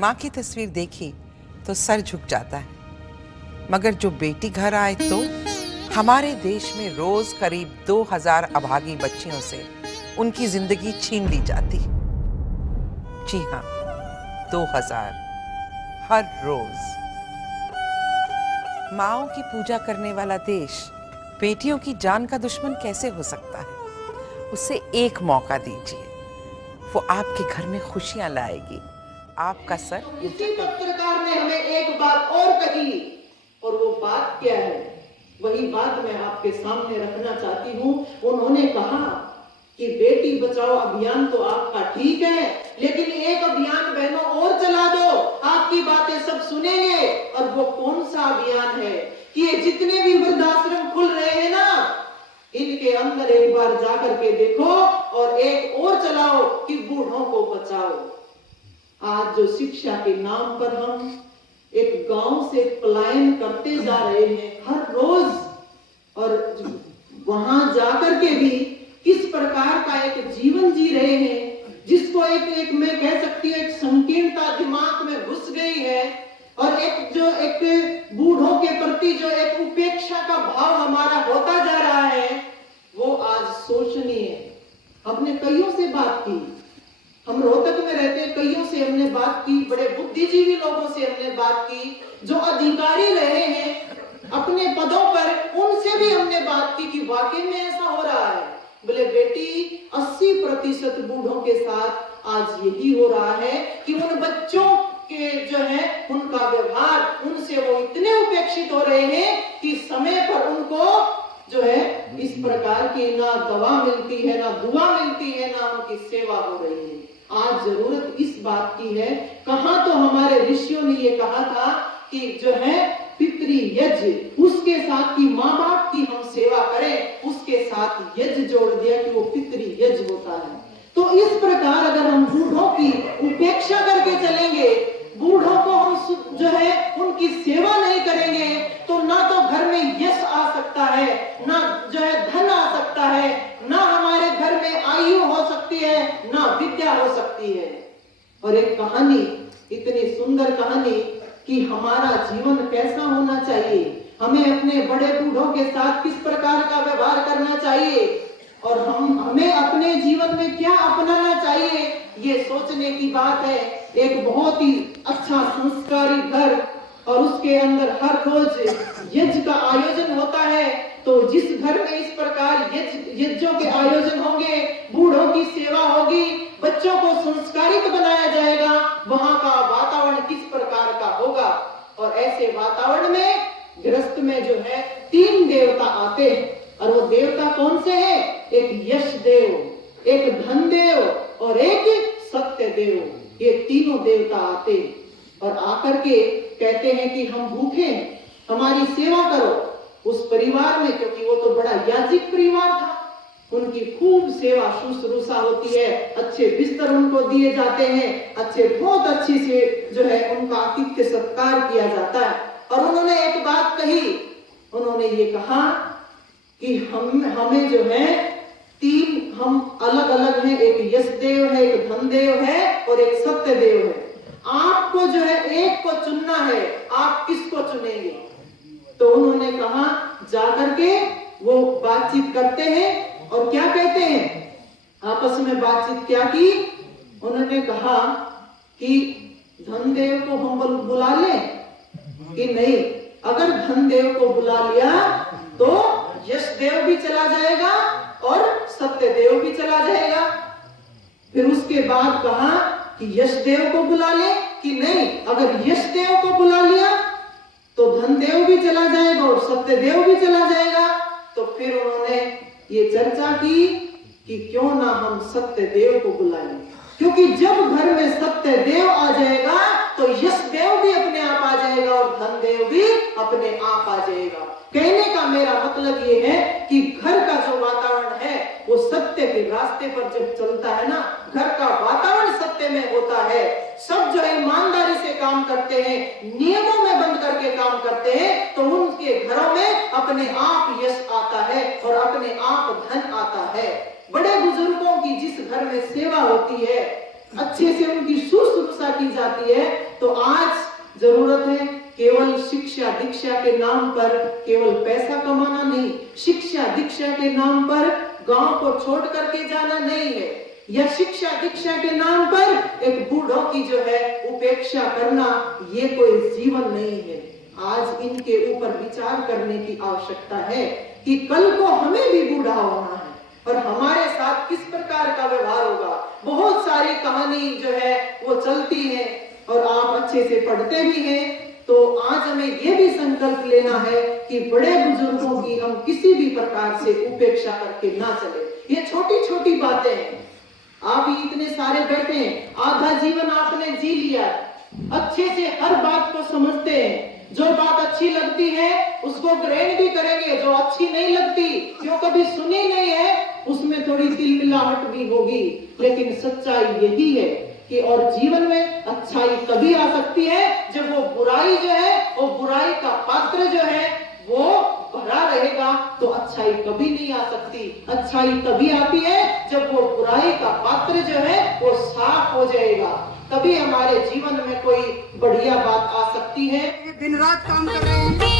माँ की तस्वीर देखी तो सर झुक जाता है, मगर जो बेटी घर आए तो हमारे देश में रोज करीब 2000 अभागी बच्चियों से उनकी जिंदगी छीन ली जाती। जी हाँ, 2000 हर रोज। माँओं की पूजा करने वाला देश बेटियों की जान का दुश्मन कैसे हो सकता है? उसे एक मौका दीजिए, वो आपके घर में खुशियां लाएगी, आपका सर। इसी पत्रकार ने हमें एक बात और कही, और वो बात क्या है, वही बात मैं आपके सामने रखना चाहती हूँ। उन्होंने कहा कि बेटी बचाओ अभियान तो आपका ठीक है, लेकिन एक अभियान बहनों और चला दो, आपकी बातें सब सुनेंगे। और वो कौन सा अभियान है कि ये जितने भी वृद्धाश्रम खुल रहे हैं ना, इनके अंदर एक बार जाकर के देखो, और एक और चलाओ कि बूढ़ों को बचाओ। आज जो शिक्षा के नाम पर हम एक गांव से पलायन करते जा रहे हैं हर रोज, और वहां जाकर के भी किस प्रकार का एक जीवन जी रहे हैं, जिसको एक मैं कह सकती हूँ एक संकीर्णता दिमाग में घुस गई है, और एक बूढ़ों के प्रति जो एक उपेक्षा का भाव हमारा होता जा रहा है, वो आज सोचनीय है। हमने कईयों से बात की, हम रोहतक में रहते हैं, कईयों से हमने बात की, बड़े बुद्धिजीवी लोगों से हमने बात की, जो अधिकारी रहे हैं अपने पदों पर, उनसे भी हमने बात की कि वाकई में ऐसा हो रहा है। बोले बेटी 80% बूढ़ों के साथ आज यही हो रहा है कि उन बच्चों के जो है उनका व्यवहार, उनसे वो इतने उपेक्षित हो रहे हैं कि समय पर उनको जो है इस प्रकार की ना दवा मिलती है, ना दुआ मिलती है, ना उनकी सेवा हो रही है। आज जरूरत इस बात की है, कहाँ तो हमारे ऋषियों ने ये कहा था कि जो है पितृ यज्ञ, उसके साथ की माँ बाप की हम सेवा करें, उसके साथ यज्ञ जोड़ दिया कि वो पितृ यज्ञ होता है। तो इस प्रकार अगर हम बूढ़ों की उपेक्षा करके चलेंगे, बूढ़ों को हम जो है उनकी सेवा नहीं करेंगे, तो ना तो घर में यश आ सकता है, ना जो है धन आ सकता है, ना हमारे घर में आयु हो सकती है, ना विद्या हो सकती है। और एक कहानी, इतनी सुंदर कहानी कि हमारा जीवन कैसा होना चाहिए, हमें अपने बड़े बूढ़ों के साथ किस प्रकार का व्यवहार करना चाहिए, और हमें अपने जीवन में क्या अपनाना चाहिए, ये सोचने की बात है। एक बहुत ही अच्छा संस्कारी घर, और उसके अंदर हर रोज यज्ञ का आयोजन होता है। तो जिस घर में इस प्रकार यज्ञों के आयोजन होंगे, बूढ़ों की सेवा होगी, बच्चों को संस्कारित बनाया जाएगा, वहां का वातावरण किस प्रकार का होगा। और ऐसे वातावरण में गृहस्थ में जो है 3 देवता आते हैं, और वो देवता कौन से हैं? एक यश देव, एक धन देव और एक सत्य देव। ये तीनों देवता आते और आकर के कहते हैं कि हम भूखे हैं, हमारी सेवा करो। उस परिवार में, क्योंकि वो तो बड़ा याजिक परिवार था, उनकी खूब सेवा शुश्रूषा होती है, अच्छे बिस्तर उनको दिए जाते हैं, अच्छे बहुत अच्छी से जो है उनका आतिथ्य सत्कार किया जाता है। और उन्होंने एक बात कही, उन्होंने ये कहा कि हमें जो है 3 हम अलग अलग हैं, एक यश देव है, एक धन देव है और एक सत्य देव है। आपको जो है एक को चुनना है, आप किसको चुनेंगे? तो उन्होंने कहा जाकर के वो बातचीत करते हैं, और क्या कहते हैं, आपस में बातचीत क्या की, उन्होंने कहा कि धनदेव को हम बुला ले कि नहीं। अगर धनदेव को बुला लिया तो यश देव भी चला जाएगा और सत्य देव भी चला जाएगा। फिर उसके बाद कहा कि यश देव को बुला ले कि नहीं, अगर यश देव को बुला लिया तो धन देव भी चला जाएगा और सत्य देव भी चला जाएगा। तो फिर उन्होंने ये चर्चा की कि क्यों ना हम सत्य देव को बुलाएं, क्योंकि जब घर में सत्य देव आ जाएगा तो यश देव भी अपने आप आ जाएगा और धन देव भी अपने आप आ जाएगा। कहने का मेरा मतलब ये है कि घर का जो वातावरण है वो सत्य के रास्ते पर जब चलता है ना, घर का वातावरण सत्य में होता है, सब जो ईमानदारी से काम करते हैं, नियमों में बंद करके काम करते हैं, तो उनके घरों में अपने आप यश आता है और अपने आप धन आता है। बड़े बुजुर्गों की जिस घर में सेवा होती है, अच्छे से उनकी शुश्रूषा की जाती है। तो आज जरूरत है केवल शिक्षा दीक्षा के नाम पर केवल पैसा कमाना नहीं, शिक्षा दीक्षा के नाम पर गांव को छोड़ करके जाना नहीं है, या शिक्षा दीक्षा के नाम पर एक बूढ़ों की जो है उपेक्षा करना, ये कोई जीवन नहीं है। आज इनके ऊपर विचार करने की आवश्यकता है कि कल को हमें भी बूढ़ा होना है और हमारे साथ किस प्रकार का व्यवहार होगा। बहुत सारी कहानी जो है वो चलती है और आप अच्छे से पढ़ते भी हैं। तो आज हमें यह भी संकल्प लेना है कि बड़े बुजुर्गों की हम किसी भी प्रकार से उपेक्षा करके ना चले। ये छोटी छोटी बातें हैं। आप ही इतने सारे बैठे हैं, आधा जीवन आपने जी लिया, अच्छे से हर बात को समझते हैं। जो बात अच्छी लगती है उसको ग्रहण भी करेंगे, जो अच्छी नहीं लगती, जो कभी सुनी नहीं है, उसमें थोड़ी तिलमिलाहट भी होगी। लेकिन सच्चाई यही है कि और जीवन में अच्छाई तभी आ सकती है जब वो बुराई जो है, वो बुराई का पात्र जो है वो भरा रहेगा, तो अच्छाई कभी नहीं आ सकती। अच्छाई तभी आती है जब वो बुराई का पात्र जो है वो साफ हो जाएगा, तभी हमारे जीवन में कोई बढ़िया बात आ सकती है। दिन रात काम कर रहे हैं।